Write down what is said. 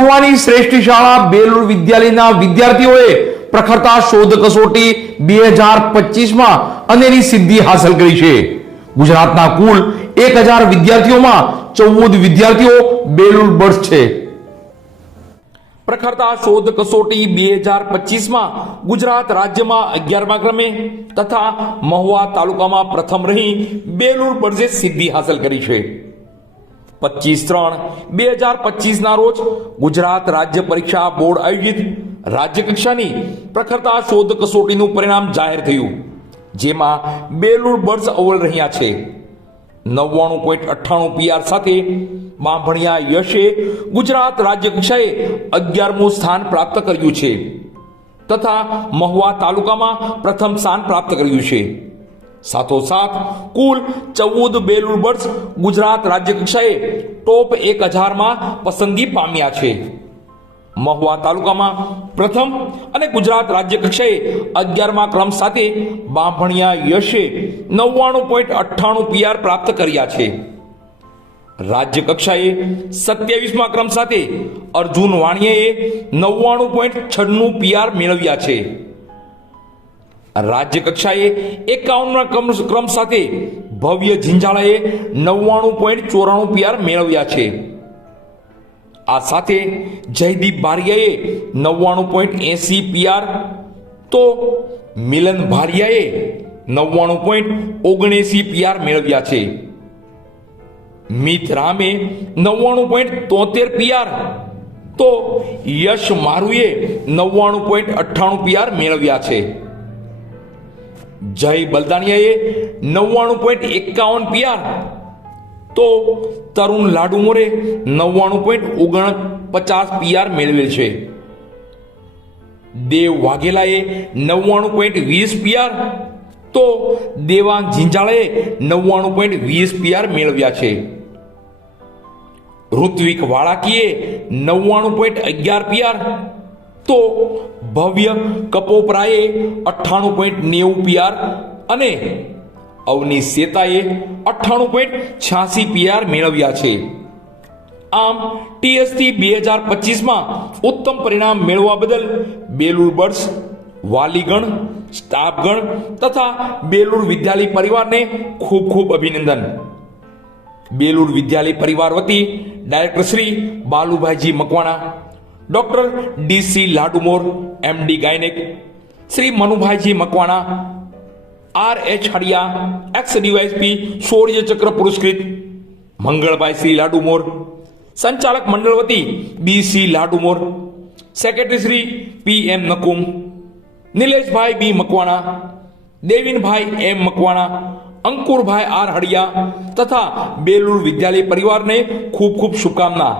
મહુવાની શ્રેષ્ઠ શાળા બેલુર વિદ્યાલયના વિદ્યાર્થીઓએ પ્રખરતા શોધ કસોટી બે હજાર પચીસમાં અનેરી સિદ્ધિ હાંસલ કરી છે. ગુજરાતના કુલ એક હજાર વિદ્યાર્થીઓમાં ચૌદ વિદ્યાર્થીઓ બેલુર બર્સ છે. પ્રખરતા શોધ કસોટી બે હજાર પચીસમાં ગુજરાત રાજ્યમાં અગિયારમા ક્રમે તથા મહુવા તાલુકામાં પ્રથમ રહી બેલુર બર્ઝે સિદ્ધિ હાંસલ કરી છે. પચીસ ત્રણ. બે હજાર પચીસના રોજ ગુજરાત રાજ્ય પરીક્ષા બોર્ડ આયોજિત રાજ્ય કક્ષાની પ્રખરતા શોધ કસોટીનું પરિણામ જાહેર થયું, જેમાં બેલુર બર્ડ્સ અવ્વલ રહ્યા છે. નવ્વાણું પોઈન્ટ અઠ્ઠાણું પીઆર સાથે બાંભણિયા યશે ગુજરાત રાજ્ય કક્ષાએ અગિયારમું સ્થાન પ્રાપ્ત કર્યું છે, તથા મહુવા તાલુકામાં પ્રથમ સ્થાન પ્રાપ્ત કર્યું છે. સાથોસાથ કુલ ચૌદ બેલુર બર્ડ્સ ગુજરાત રાજ્ય કક્ષાએ ટોપ એક હજારમાં પસંદગી પામ્યા છે. મહુવા તાલુકામાં પ્રથમ અને ગુજરાત રાજ્ય કક્ષાએ અગિયારમાં ક્રમ સાથે બાંભણિયા યશે નવ્વાણું પોઈન્ટ અઠ્ઠાણું પીઆર પ્રાપ્ત કર્યા છે. રાજ્ય કક્ષાએ સત્યાવીસમાં ક્રમ સાથે અર્જુન વાણિયાએ નવ્વાણું પોઈન્ટ છન્નું પીઆર મેળવ્યા છે. રાજ્ય કક્ષાએ એકાવનના ક્રમ સાથે ભવ્ય ઝીંઝાળાએ નવ્વાણું પોઈન્ટ ચોરાણું પીઆર મેળવ્યા છે. આ સાથે જયદીપ ભારિયાએ નવ્વાણું પોઈન્ટ એસી પીઆર તો મિલન ભારિયાએ નવ્વાણું પોઈન્ટ ઓગણએસી પીઆર મેળવ્યા છે. મિત રામે નવ્વાણું પોઈન્ટ તોતેર પીઆર તો યશ મારુએ નવ્વાણું પોઈન્ટ અઠ્ઠાણું પીઆર મેળવ્યા છે. જય બલદાણિયાએ નવ્વાણું પોઈન્ટ એકાવન પીઆર. તો તરુણ લાડુમોરે નવ્વાણું પોઈન્ટ ઓગણ પચાસ પીઆર મેળવેલ છે. દેવ વાઘેલાએ નવ્વાણું પોઈન્ટ વીસ પીઆર. તો દેવાંગ ઝીંઝાળાએ નવ્વાણું પોઈન્ટ વીસ પીઆર મેળવ્યા છે. ઋત્વિક વાળાકીએ નવ્વાણું પોઈન્ટ અગિયાર પીઆર. તો ભવ્ય કપોપરાએ અઠ્ઠાણું પોઈન્ટ નેવું પીઆર અને અવની સેતાએ અઠ્ઠાણું પોઈન્ટ છ્યાસી પીઆર મેળવ્યા છે. આમ ટીએસટી બે હજાર પચીસમાં ઉત્તમ પરિણામ મેળવવા બદલ બેલુર બર્ડ્સ વાલીગણ, સ્ટાફગણ તથા બેલુર વિદ્યાલય પરિવારને ખૂબ ખૂબ અભિનંદન. બેલુર વિદ્યાલય પરિવાર વતી director Shri Balubhaiji Makwana doctor DC Ladumor MD gynaec, Shri Manubhaiji Makwana, R H Hadiya ex DYSP Shaurya Chakra પુરસ્કૃત, મંગળભાઈ શ્રી લાડુમોર, સંચાલક મંડળ વતી B C Ladumor, secretary Shri P M Nakum, Nileshbhai B Makwana, દેવિનભાઈ એમ મકવાણા, અંકુરભાઈ આર હડિયા તથા બેલુર વિદ્યાલય પરિવારને ખૂબ ખૂબ શુભકામના.